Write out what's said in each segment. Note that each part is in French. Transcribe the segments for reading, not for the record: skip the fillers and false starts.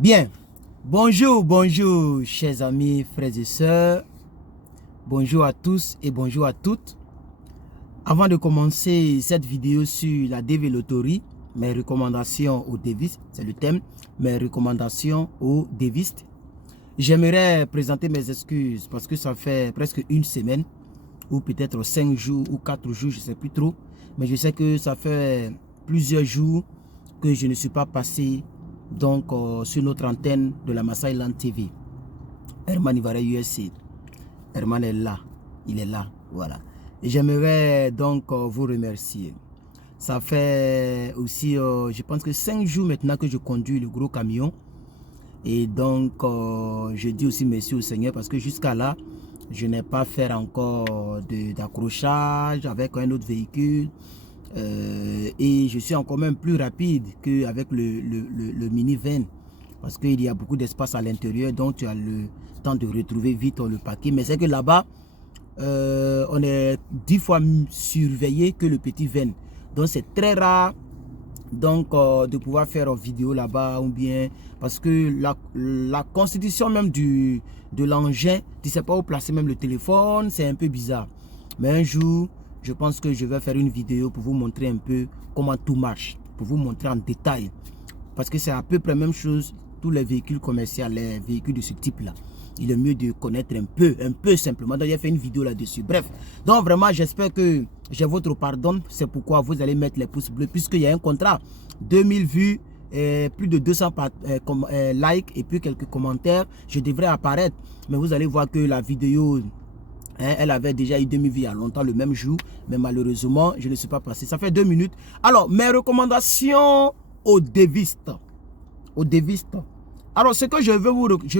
Bien, bonjour chers amis, frères et sœurs. Bonjour à tous et bonjour à toutes. Avant de commencer cette vidéo sur la dévéloterie, mes recommandations aux dévistes, c'est le thème, mes recommandations aux dévistes. J'aimerais présenter mes excuses parce que ça fait presque une semaine ou peut-être 5 jours ou 4 jours, je ne sais plus trop. Mais je sais que ça fait plusieurs jours que je ne suis pas passé donc sur notre antenne de la Maasai Land TV. Herman Ivare USC. Herman est là, il est là, voilà. Et j'aimerais donc vous remercier. Ça fait aussi, je pense que 5 jours maintenant que je conduis le gros camion. Et donc, je dis aussi merci au Seigneur parce que jusqu'à là, je n'ai pas fait encore d'accrochage avec un autre véhicule. Et je suis encore même plus rapide qu'avec le minivan parce qu'il y a beaucoup d'espace à l'intérieur, donc tu as le temps de retrouver vite le paquet. Mais c'est que là-bas, on est 10 fois surveillé que le petit van. Donc c'est très rare donc de pouvoir faire une vidéo là-bas ou bien parce que la constitution même de l'engin, tu ne sais pas où placer même le téléphone, c'est un peu bizarre. Mais un jour, je pense que je vais faire une vidéo pour vous montrer un peu comment tout marche, pour vous montrer en détail. Parce que c'est à peu près la même chose, tous les véhicules commerciaux, les véhicules de ce type-là. Il est mieux de connaître un peu simplement. Donc, j'ai fait une vidéo là-dessus. Bref, donc vraiment, j'espère que j'ai votre pardon. C'est pourquoi vous allez mettre les pouces bleus, puisqu'il y a un contrat. 2000 vues, plus de 200 likes et puis quelques commentaires. Je devrais apparaître. Mais vous allez voir que la vidéo, elle avait déjà eu 2000 vues il y a longtemps, le même jour. Mais malheureusement, je ne suis pas passé. Ça fait 2 minutes. Alors, mes recommandations aux dévistes. Aux dévistes. Alors, ce que je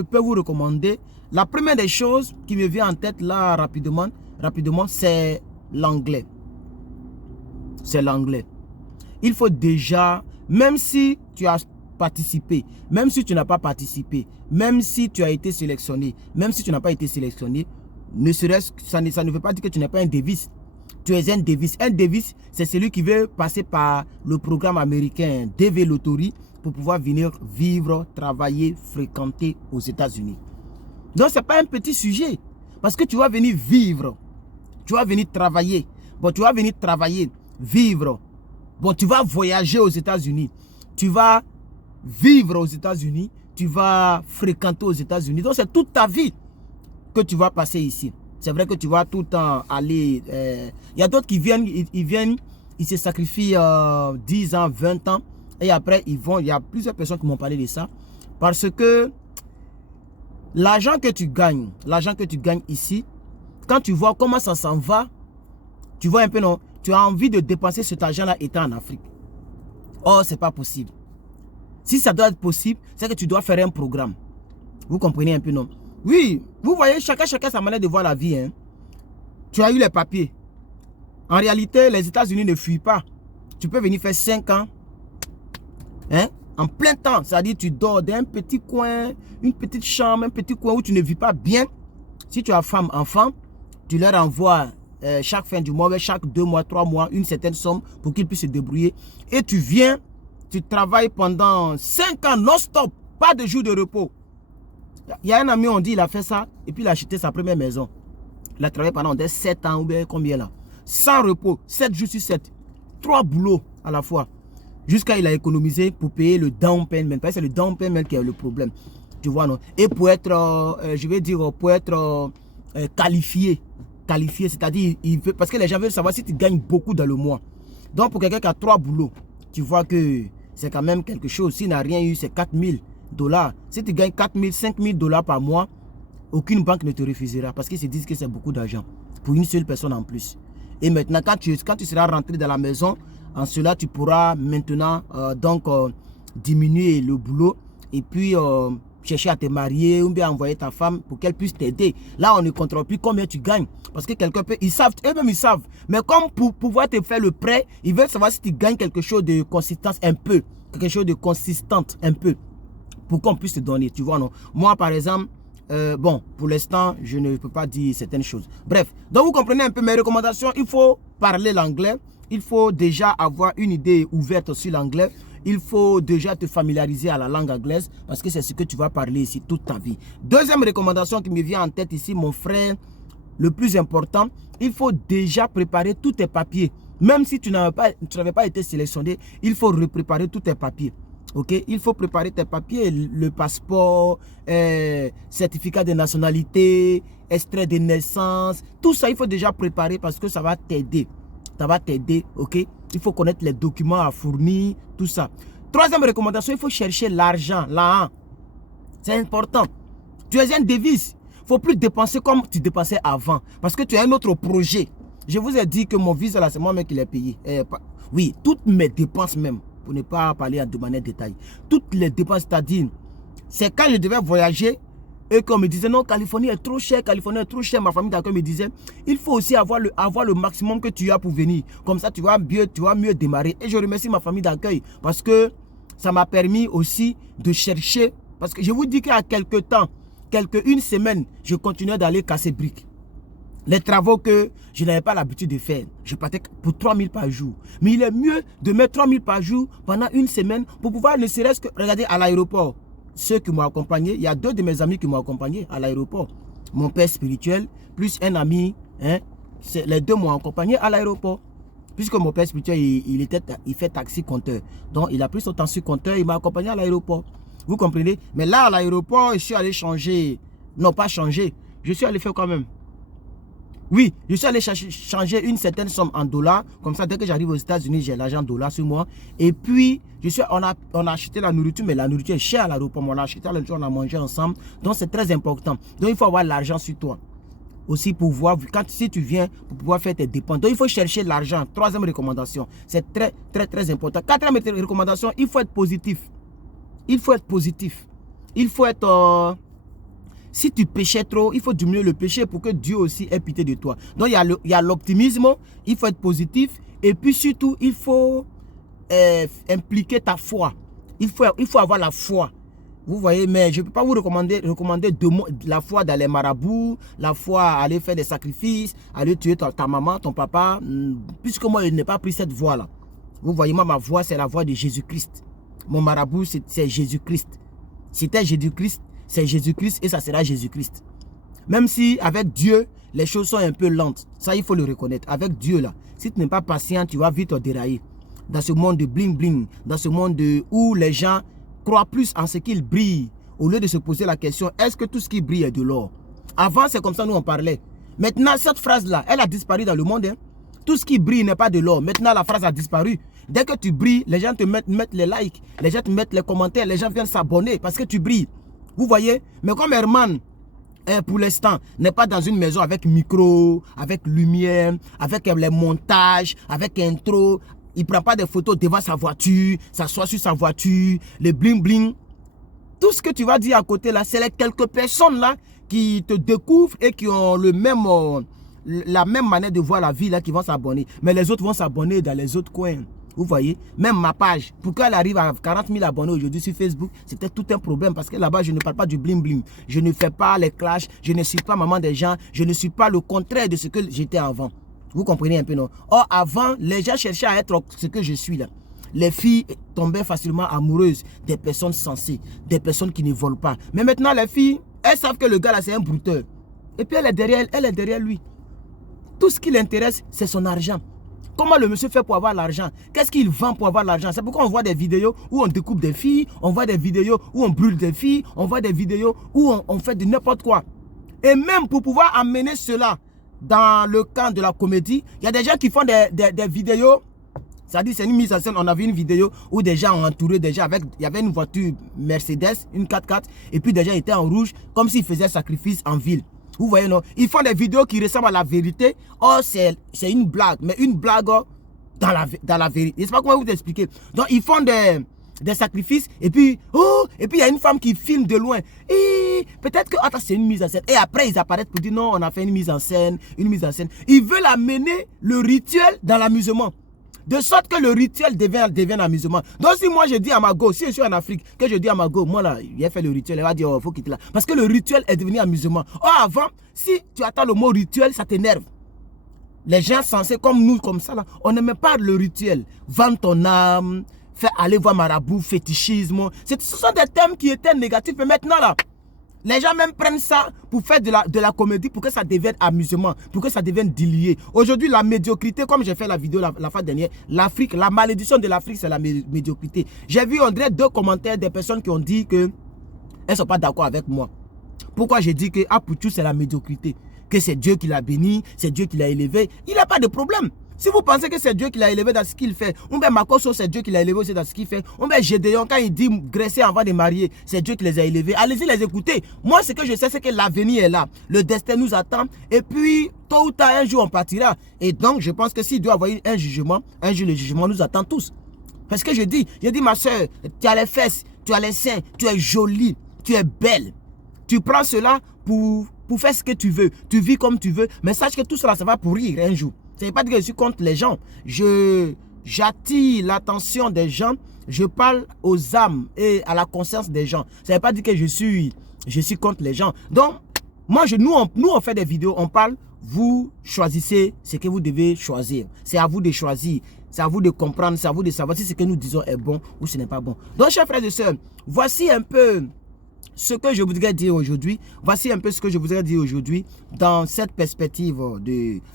peux vous recommander, la première des choses qui me vient en tête là rapidement, c'est l'anglais. C'est l'anglais. Il faut déjà, même si tu as participé, même si tu n'as pas participé, même si tu as été sélectionné, même si tu n'as pas été sélectionné, ne serait-ce que ça ne veut pas dire que tu n'es pas un déviste. Tu es un déviste. Un déviste, c'est celui qui veut passer par le programme américain dévéloterie pour pouvoir venir vivre, travailler, fréquenter aux États-Unis. Donc, ce n'est pas un petit sujet. Parce que tu vas venir vivre. Tu vas venir travailler. Bon, tu vas venir travailler, vivre. Bon, tu vas voyager aux États-Unis. Tu vas vivre aux États-Unis. Tu vas fréquenter aux États-Unis. Donc, c'est toute ta vie que tu vas passer ici. C'est vrai que tu vas tout le temps aller... Il y a d'autres qui viennent, ils se sacrifient 10 ans, 20 ans. Et après, ils vont... Il y a plusieurs personnes qui m'ont parlé de ça. Parce que l'argent que tu gagnes ici, quand tu vois comment ça s'en va, tu vois un peu, non? Tu as envie de dépenser cet argent-là étant en Afrique. Oh, c'est pas possible. Si ça doit être possible, c'est que tu dois faire un programme. Vous comprenez un peu, non? Oui, vous voyez, chacun sa manière de voir la vie. Hein. Tu as eu les papiers. En réalité, les États-Unis ne fuient pas. Tu peux venir faire 5 ans. Hein, en plein temps. C'est-à-dire tu dors dans un petit coin, une petite chambre, un petit coin où tu ne vis pas bien. Si tu as femme, enfant, tu leur envoies chaque fin du mois, chaque 2 mois, 3 mois, une certaine somme pour qu'ils puissent se débrouiller. Et tu viens, tu travailles pendant 5 ans non-stop. Pas de jour de repos. Il y a un ami, on dit, il a fait ça, et puis il a acheté sa première maison. Il a travaillé pendant 7 ans, ou bien combien là? Sans repos, 7 jours sur 7. 3 boulots à la fois. Jusqu'à il a économisé pour payer le down payment. Parce que c'est le down payment qui est le problème. Tu vois, non? Et pour être, je vais dire, pour être qualifié, c'est-à-dire, parce que les gens veulent savoir si tu gagnes beaucoup dans le mois. Donc, pour quelqu'un qui a 3 boulots, tu vois que c'est quand même quelque chose. S'il n'a rien eu, c'est 4000 $. Si tu gagnes 4000, 5000 $ par mois, aucune banque ne te refusera parce qu'ils se disent que c'est beaucoup d'argent pour une seule personne en plus. Et maintenant, quand tu seras rentré dans la maison, en cela, tu pourras maintenant diminuer le boulot et puis chercher à te marier ou bien envoyer ta femme pour qu'elle puisse t'aider. Là, on ne contrôle plus combien tu gagnes parce que quelqu'un peut, ils savent, eux-mêmes ils savent. Mais comme pour pouvoir te faire le prêt, ils veulent savoir si tu gagnes quelque chose de consistance un peu, quelque chose de consistante un peu. Pour qu'on puisse te donner, tu vois, non? Moi, par exemple, bon, pour l'instant, je ne peux pas dire certaines choses. Bref, donc vous comprenez un peu mes recommandations. Il faut parler l'anglais. Il faut déjà avoir une idée ouverte sur l'anglais. il faut déjà te familiariser à la langue anglaise parce que c'est ce que tu vas parler ici toute ta vie. Deuxième recommandation qui me vient en tête ici, mon frère, le plus important, il faut déjà préparer tous tes papiers. Même si tu n'avais pas été sélectionné, il faut repréparer tous tes papiers. Ok, il faut préparer tes papiers, le passeport, certificat de nationalité, extrait de naissance, tout ça il faut déjà préparer parce que ça va t'aider. Ça va t'aider, ok? Il faut connaître les documents à fournir, tout ça. Troisième recommandation, il faut chercher l'argent, là. C'est important. Tu es une devise. Il ne faut plus dépenser comme tu dépensais avant parce que tu as un autre projet. Je vous ai dit que mon visa là, c'est moi-même qui l'ai payé. Oui, toutes mes dépenses même. Pour ne pas parler de manière détaillée. Toutes les dépenses, c'est-à-dire, c'est quand je devais voyager et qu'on me disait non, Californie est trop cher, Californie est trop cher. Ma famille d'accueil me disait, il faut aussi avoir le maximum que tu as pour venir. Comme ça, tu vas mieux démarrer. Et je remercie ma famille d'accueil parce que ça m'a permis aussi de chercher. Parce que je vous dis qu'à quelques temps, une semaine, je continuais d'aller casser briques. Les travaux que je n'avais pas l'habitude de faire, je partais pour 3 000 par jour. Mais il est mieux de mettre 3 000 par jour pendant une semaine pour pouvoir ne serait-ce que regarder à l'aéroport. Ceux qui m'ont accompagné, il y a 2 de mes amis qui m'ont accompagné à l'aéroport. Mon père spirituel plus un ami, hein, les 2 m'ont accompagné à l'aéroport. Puisque mon père spirituel, il fait taxi compteur. Donc il a pris son taxi compteur, il m'a accompagné à l'aéroport. Vous comprenez? Mais là à l'aéroport, je suis allé changer. Non, pas changer. Je suis allé faire quand même. Oui, je suis allé changer une certaine somme en dollars. Comme ça, dès que j'arrive aux États-Unis, j'ai l'argent en dollars sur moi. Et puis, on a acheté la nourriture, mais la nourriture est chère à l'aéroport. On a acheté la nourriture, on a mangé ensemble. Donc, c'est très important. Donc, il faut avoir l'argent sur toi. Aussi pour voir, si tu viens, pour pouvoir faire tes dépenses. Donc, il faut chercher l'argent. Troisième recommandation. C'est très, très, très important. Quatrième recommandation, il faut être positif. Il faut être positif. Il faut être... si tu péchais trop, il faut diminuer le péché pour que Dieu aussi ait pitié de toi. Donc, il y a l'optimisme, il faut être positif. Et puis surtout, il faut impliquer ta foi. Il faut avoir la foi. Vous voyez, mais je ne peux pas vous recommander la foi dans les marabouts, la foi à aller faire des sacrifices, aller tuer ta maman, ton papa, puisque moi, je n'ai pas pris cette voie-là. Vous voyez, moi, ma voie, c'est la voie de Jésus-Christ. Mon marabout, c'est Jésus-Christ. C'était Jésus-Christ. C'est Jésus-Christ et ça sera Jésus-Christ. Même si avec Dieu, les choses sont un peu lentes. Ça, il faut le reconnaître. Avec Dieu, là, si tu n'es pas patient, tu vas vite dérailler. Dans ce monde de bling-bling, dans ce monde où les gens croient plus en ce qu'ils brillent, au lieu de se poser la question, est-ce que tout ce qui brille est de l'or? Avant, c'est comme ça nous on parlait. Maintenant, cette phrase-là, elle a disparu dans le monde. Hein. Tout ce qui brille n'est pas de l'or. Maintenant, la phrase a disparu. Dès que tu brilles, les gens te mettent les likes, les gens te mettent les commentaires, les gens viennent s'abonner parce que tu brilles. Vous voyez? Mais comme Herman, pour l'instant, n'est pas dans une maison avec micro, avec lumière, avec les montages, avec intro. Il ne prend pas des photos devant sa voiture, s'assoit sur sa voiture, le bling-bling. Tout ce que tu vas dire à côté là, c'est les quelques personnes là qui te découvrent et qui ont la même manière de voir la vie là qui vont s'abonner. Mais les autres vont s'abonner dans les autres coins. Vous voyez, même ma page, pour qu'elle arrive à 40 000 abonnés aujourd'hui sur Facebook, c'était tout un problème parce que là-bas, je ne parle pas du bling-bling. Je ne fais pas les clashs, je ne suis pas maman des gens, je ne suis pas le contraire de ce que j'étais avant. Vous comprenez un peu, non? Or, avant, les gens cherchaient à être ce que je suis là. Les filles tombaient facilement amoureuses des personnes sensées, des personnes qui ne volent pas. Mais maintenant, les filles, elles savent que le gars là, c'est un brouteur. Et puis, elle est derrière lui. Tout ce qui l'intéresse, c'est son argent. Comment le monsieur fait pour avoir l'argent? Qu'est-ce qu'il vend pour avoir l'argent? C'est pourquoi on voit des vidéos où on découpe des filles, on voit des vidéos où on brûle des filles, on voit des vidéos où on fait de n'importe quoi. Et même pour pouvoir amener cela dans le camp de la comédie, il y a des gens qui font des vidéos. C'est-à-dire, c'est une mise en scène. On a vu une vidéo où des gens ont entouré des gens avec... Il y avait une voiture Mercedes, une 4x4, et puis des gens étaient en rouge, comme s'ils faisaient sacrifice en ville. Vous voyez, non? Ils font des vidéos qui ressemblent à la vérité. Oh, c'est une blague. Mais une blague dans la vérité. Je ne sais pas comment vous expliquer. Donc, ils font des sacrifices. Et puis, il y a une femme qui filme de loin. Et peut-être que c'est une mise en scène. Et après, ils apparaissent pour dire non, on a fait une mise en scène. Ils veulent amener le rituel dans l'amusement. De sorte que le rituel devient amusement. Donc si moi je dis à ma go, si je suis en Afrique, que je dis à ma go, moi là, j'ai fait le rituel, elle va dire, oh, faut quitter là. Parce que le rituel est devenu amusement. Or avant, si tu attends le mot rituel, ça t'énerve. Les gens censés comme nous, comme ça là, on n'aime pas le rituel. Vends ton âme, aller voir marabout, fétichisme. Ce sont des thèmes qui étaient négatifs. Mais maintenant, là, les gens même prennent ça pour faire de la comédie, pour que ça devienne amusement, pour que ça devienne délié. Aujourd'hui, la médiocrité, comme j'ai fait la vidéo la fois dernière, l'Afrique, la malédiction de l'Afrique, c'est la médiocrité. J'ai vu, on dirait, 2 commentaires des personnes qui ont dit qu'elles ne sont pas d'accord avec moi. Pourquoi j'ai dit que Apoutou, c'est la médiocrité? Que c'est Dieu qui l'a béni, c'est Dieu qui l'a élevé. Il n'a pas de problème. Si vous pensez que c'est Dieu qui l'a élevé dans ce qu'il fait, ou bien Makoso, c'est Dieu qui l'a élevé aussi dans ce qu'il fait, ou bien Gédéon, quand il dit graisser avant de marier, c'est Dieu qui les a élevés, allez-y les écouter. Moi, ce que je sais, c'est que l'avenir est là. Le destin nous attend. Et puis, tôt ou tard, un jour, on partira. Et donc, je pense que s'il doit y avoir un jugement, un jour, le jugement nous attend tous. Parce que je dis, ma soeur, tu as les fesses, tu as les seins, tu es jolie, tu es belle. Tu prends cela pour faire ce que tu veux. Tu vis comme tu veux. Mais sache que tout cela, ça va pourrir un jour. Ce n'est pas dire que je suis contre les gens. J'attire l'attention des gens. Je parle aux âmes et à la conscience des gens. Ça ne veut pas dire que je suis contre les gens. Donc, moi, nous, on fait des vidéos, on parle. Vous choisissez ce que vous devez choisir. C'est à vous de choisir. C'est à vous de comprendre. C'est à vous de savoir si ce que nous disons est bon ou ce n'est pas bon. Donc, chers frères et sœurs, voici un peu ce que je voudrais dire aujourd'hui. Voici un peu ce que je voudrais dire aujourd'hui dans cette perspective,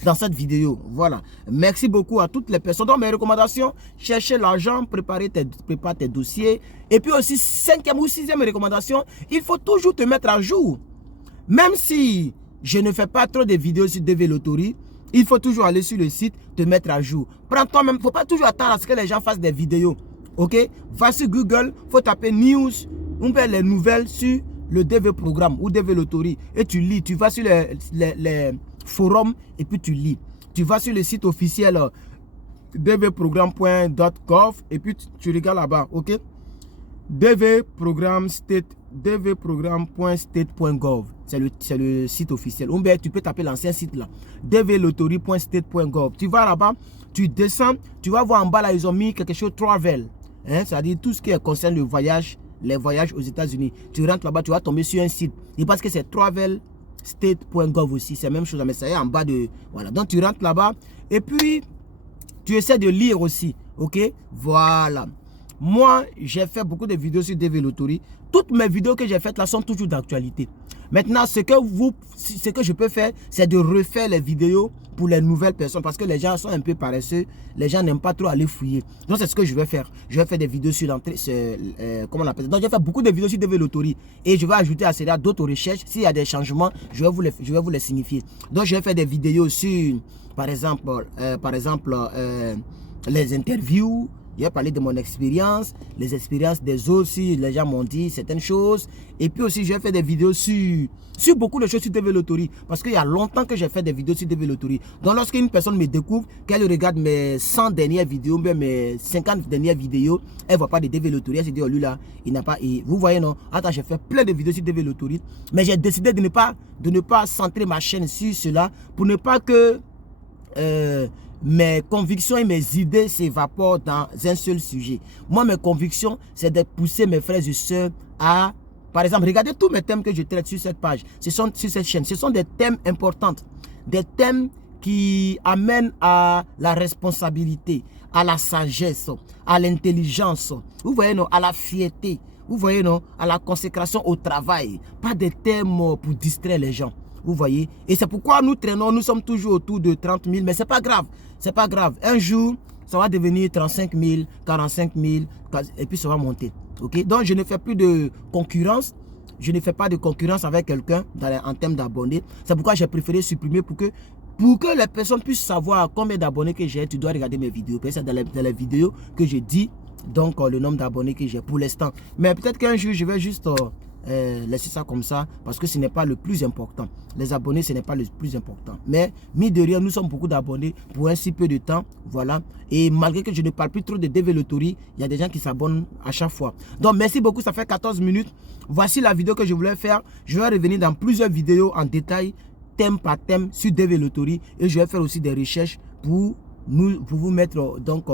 dans cette vidéo. Voilà. Merci beaucoup à toutes les personnes. Donc mes recommandations, chercher l'argent, prépare tes dossiers. Et puis aussi, 5e ou 6e recommandation, il faut toujours te mettre à jour. Même si je ne fais pas trop de vidéos sur Develotori, il faut toujours aller sur le site, te mettre à jour. Prends toi-même, il ne faut pas toujours attendre à ce que les gens fassent des vidéos. Ok? Va sur Google, il faut taper news. On met les nouvelles sur le DV Programme ou Develotori et tu lis. Tu vas sur les forums et puis tu lis. Tu vas sur le site officiel dvprogramme.gov et puis tu regardes là-bas, ok? dvprogramme.state.gov. C'est le site officiel. Ou bien tu peux taper l'ancien site là. dvlotori.state.gov. Tu vas là-bas, tu descends, tu vas voir en bas là, ils ont mis quelque chose travel. Hein? C'est-à-dire tout ce qui concerne le voyage. Les voyages aux États-Unis. Tu rentres là-bas, tu vas tomber sur un site. Et parce que c'est travelstate.gov aussi. C'est la même chose, mais c'est en bas de... Voilà. Donc, tu rentres là-bas. Et puis, tu essaies de lire aussi. OK? Voilà. Moi, j'ai fait beaucoup de vidéos sur Develotori. Toutes mes vidéos que j'ai faites là sont toujours d'actualité. Maintenant, ce que je peux faire, c'est de refaire les vidéos pour les nouvelles personnes. Parce que les gens sont un peu paresseux. Les gens n'aiment pas trop aller fouiller. Donc, c'est ce que je vais faire. Je vais faire des vidéos sur l'entrée. Comment on appelle ça? Donc, je vais faire beaucoup de vidéos sur Develotori. Et je vais ajouter à cela d'autres recherches. S'il y a des changements, je vais vous les signifier. Donc, je vais faire des vidéos sur, par exemple les interviews. Je vais parler de mon expérience, les expériences des autres, si les gens m'ont dit certaines choses. Et puis aussi, je vais faire des vidéos sur beaucoup de choses sur Develotori. Parce qu'il y a longtemps que j'ai fait des vidéos sur Develotori. Donc, lorsqu'une personne me découvre, qu'elle regarde mes 100 dernières vidéos, même mes 50 dernières vidéos, elle ne voit pas de Develotori. Elle se dit, oh lui là, il n'a pas... Et vous voyez, non? Attends, j'ai fait plein de vidéos sur Develotori. Mais j'ai décidé de ne pas centrer ma chaîne sur cela pour ne pas que... mes convictions et mes idées s'évaporent dans un seul sujet. Moi, mes convictions, c'est de pousser mes frères et sœurs à, par exemple, regardez tous mes thèmes que je traite sur cette page, sur cette chaîne. Ce sont des thèmes importants, des thèmes qui amènent à la responsabilité, à la sagesse, à l'intelligence, vous voyez, non, à la fierté, vous voyez, non, à la consécration au travail. Pas des thèmes pour distraire les gens. Vous voyez? Et c'est pourquoi nous traînons, nous sommes toujours autour de 30 000. Mais ce n'est pas grave. C'est pas grave. Un jour, ça va devenir 35 000, 45 000. Et puis ça va monter. OK? Donc, je ne fais plus de concurrence. Je ne fais pas de concurrence avec quelqu'un en termes d'abonnés. C'est pourquoi j'ai préféré supprimer pour que les personnes puissent savoir combien d'abonnés que j'ai. Tu dois regarder mes vidéos. C'est dans les vidéos que je dis donc le nombre d'abonnés que j'ai pour l'instant. Mais peut-être qu'un jour, je vais juste... laissez ça comme ça parce que ce n'est pas le plus important. Les abonnés, ce n'est pas le plus important. Mais, mis de rien, nous sommes beaucoup d'abonnés pour un si peu de temps. Voilà. Et malgré que je ne parle plus trop de Develotori, il y a des gens qui s'abonnent à chaque fois. Donc, merci beaucoup. Ça fait 14 minutes. Voici la vidéo que je voulais faire. Je vais revenir dans plusieurs vidéos en détail, thème par thème, sur Develotori. Et je vais faire aussi des recherches pour vous mettre donc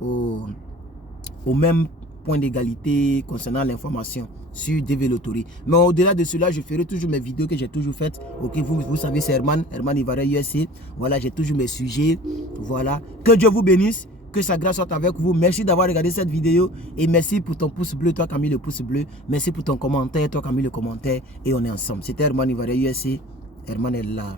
au même point d'égalité concernant l'information sur Develotori. Mais au-delà de cela, je ferai toujours mes vidéos que j'ai toujours faites. Ok, vous savez, c'est Herman Ibarra USA. Voilà, j'ai toujours mes sujets. Voilà. Que Dieu vous bénisse. que sa grâce soit avec vous. Merci d'avoir regardé cette vidéo et merci pour ton pouce bleu, toi qui as mis le pouce bleu. Merci pour ton commentaire, toi qui as mis le commentaire et on est ensemble. C'était Herman Ivoire USA. Herman est là.